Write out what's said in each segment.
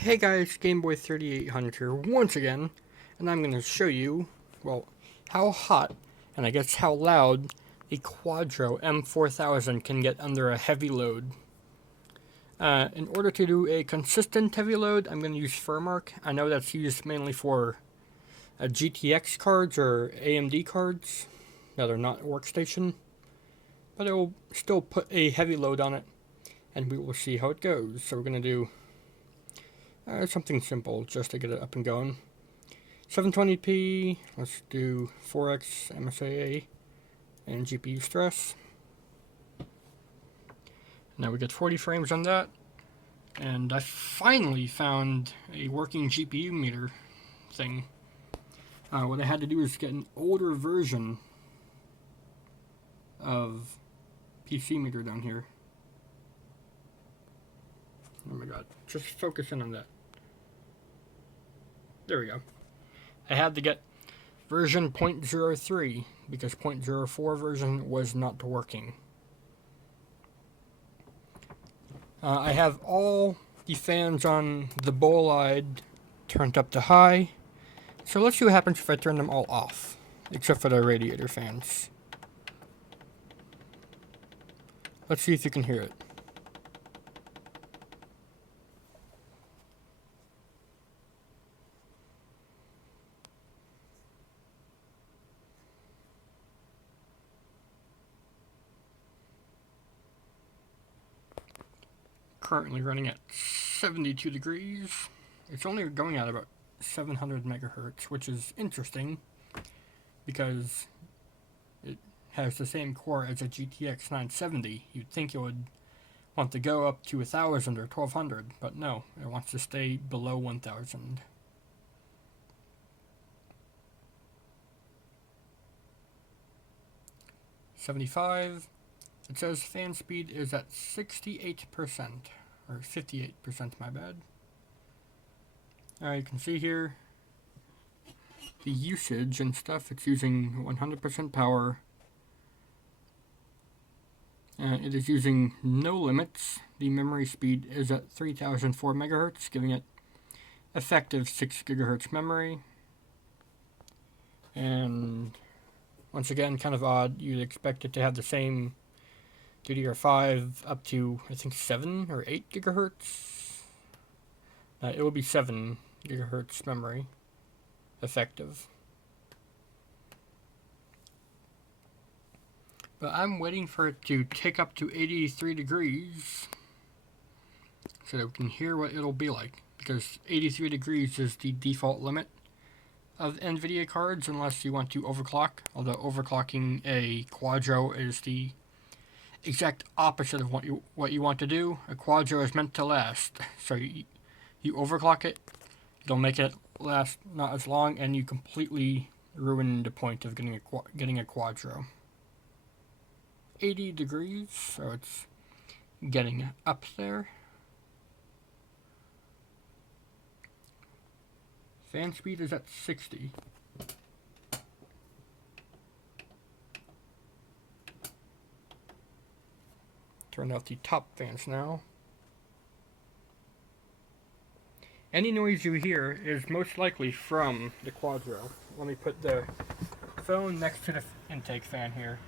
Hey guys, Gameboy3800 here once again, and I'm going to show you, well, how hot, and I guess how loud, the Quadro M4000 can get under a heavy load. In order to do a consistent heavy load, I'm going to use Furmark. I know that's used mainly for GTX cards or AMD cards that are not workstation, but it will still put a heavy load on it, and we will see how it goes. So we're going to do something simple just to get it up and going. 720p, let's do 4x MSAA and GPU stress. Now we get 40 frames on that, and I finally found a working GPU meter thing. What I had to do is get an older version of PC meter down here. Oh my god, just focus in on that. There we go. I had to get version 0.03 because 0.04 version was not working. I have all the fans on the bolide turned up to high. So let's see what happens if I turn them all off, except for the radiator fans. Let's see if you can hear it. Currently running at 72 degrees. It's only going at about 700 megahertz, which is interesting because it has the same core as a GTX 970. You'd think it would want to go up to 1000 or 1200, but no, it wants to stay below 1000. .75. It says fan speed is at 68%, or 58%, my bad. You can see here the usage and stuff. It's using 100% power. It is using no limits. The memory speed is at 3004 megahertz, giving it effective 6 gigahertz memory. And once again, kind of odd, you'd expect it to have the same DDR5 up to, I think, 7 or 8 gigahertz. It will be 7 gigahertz memory effective. But I'm waiting for it to tick up to 83 degrees so that we can hear what it'll be like, because 83 degrees is the default limit of NVIDIA cards unless you want to overclock, although overclocking a Quadro is the exact opposite of what you want to do. A Quadro is meant to last, so you overclock it, it'll make it last not as long, and you completely ruin the point of getting a Quadro. 80 degrees, so it's getting up there. Fan speed is at 60. Turn off the top fans now. Any noise you hear is most likely from the Quadro. Let me put the phone next to the intake fan here.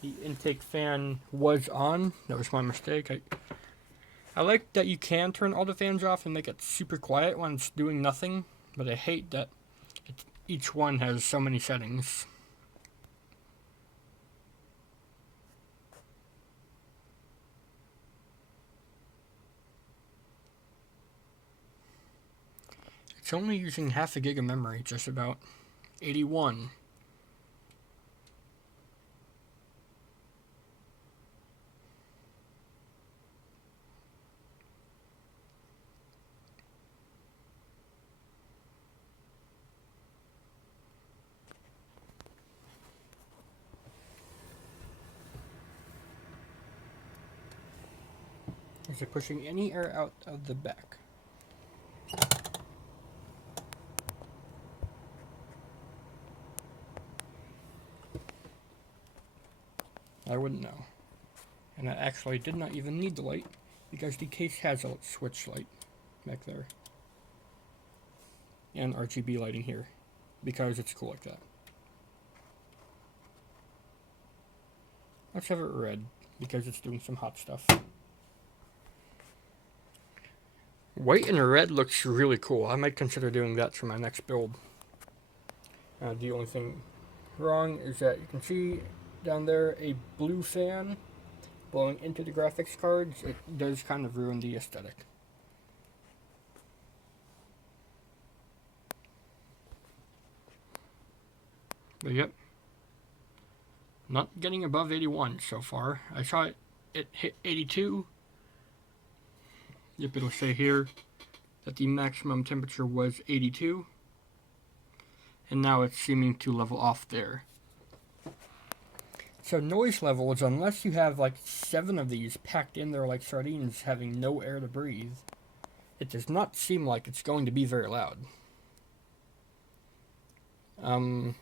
The intake fan was on. That was my mistake. I like that you can turn all the fans off and make it super quiet when it's doing nothing, but I hate that each one has so many settings. It's only using half a gig of memory, just about 81. Is it pushing any air out of the back? I wouldn't know. And I actually did not even need the light because the case has a switch light back there. And RGB lighting here because it's cool like that. Let's have it red because it's doing some hot stuff. White and red looks really cool. I might consider doing that for my next build. The only thing wrong is that you can see down there a blue fan blowing into the graphics cards. It does kind of ruin the aesthetic. But yep, not getting above 81 so far. I saw it hit 82. Yep, it'll say here that the maximum temperature was 82. And now it's seeming to level off there. So noise levels, unless you have like 7 of these packed in there like sardines having no air to breathe, it does not seem like it's going to be very loud.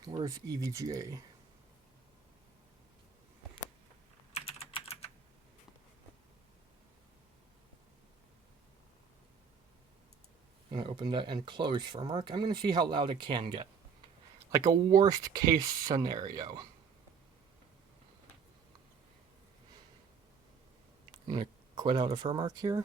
Where's EVGA? I'm going to open that and close for a mark. I'm going to see how loud it can get. Like a worst case scenario. I'm going to quit out of mark here.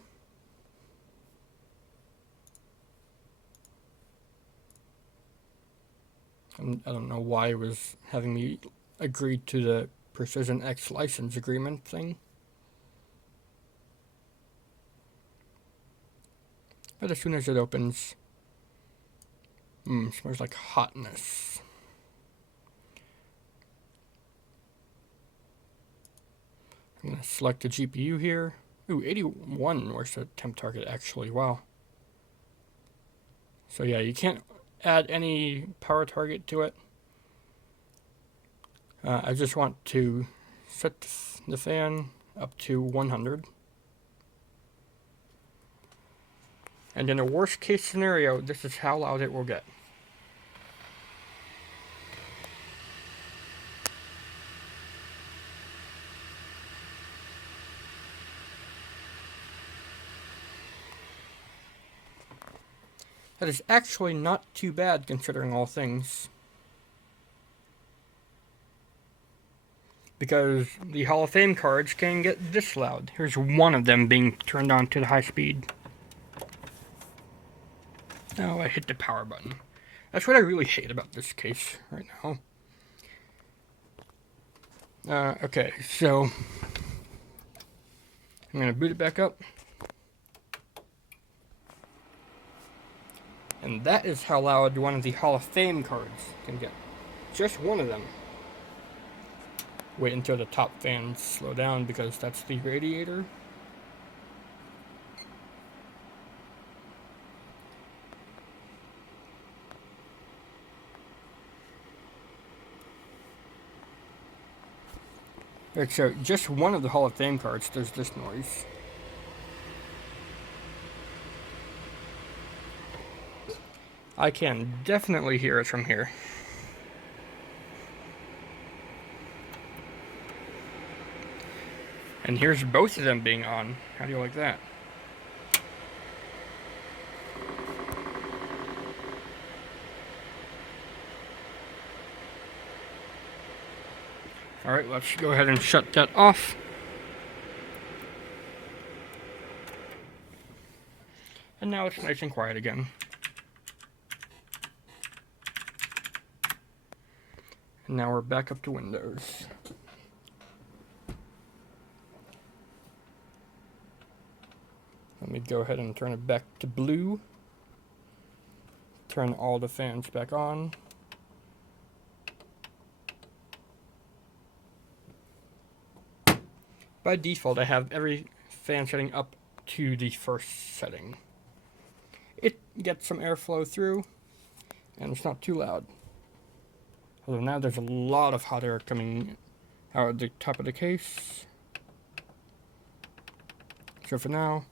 I don't know why it was having me agree to the Precision X license agreement thing. But as soon as it opens, smells like hotness. I'm going to select the GPU here. Ooh, 81 was the temp target actually, wow. So yeah, you can't add any power target to it. I just want to set the fan up to 100. And in a worst case scenario, this is how loud it will get. That is actually not too bad considering all things. Because the Hall of Fame cards can get this loud. Here's one of them being turned on to the high speed. Oh, I hit the power button. That's what I really hate about this case right now. Okay, so I'm going to boot it back up. And that is how loud one of the Hall of Fame cards can get. Just one of them. Wait until the top fans slow down because that's the radiator. Alright, so just one of the Hall of Fame cards does this noise. I can definitely hear it from here. And here's both of them being on. How do you like that? Alright, let's go ahead and shut that off. And now it's nice and quiet again. And now we're back up to Windows. Let me go ahead and turn it back to blue. Turn all the fans back on. By default, I have every fan setting up to the first setting. It gets some airflow through, and it's not too loud. Although now there's a lot of hot air coming out of the top of the case. So for now,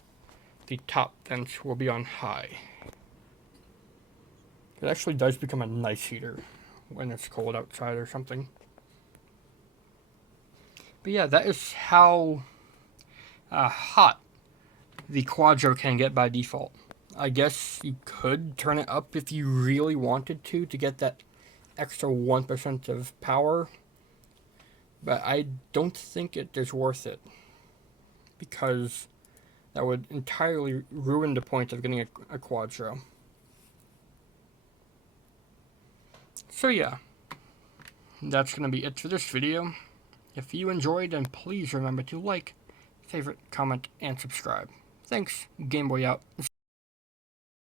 the top vents will be on high. It actually does become a nice heater when it's cold outside or something. But yeah, that is how hot the Quadro can get by default. I guess you could turn it up if you really wanted to get that extra 1% of power, but I don't think it is worth it, because that would entirely ruin the point of getting a Quadro. So yeah, that's going to be it for this video. If you enjoyed, then please remember to like, favorite, comment, and subscribe. Thanks, Game Boy out.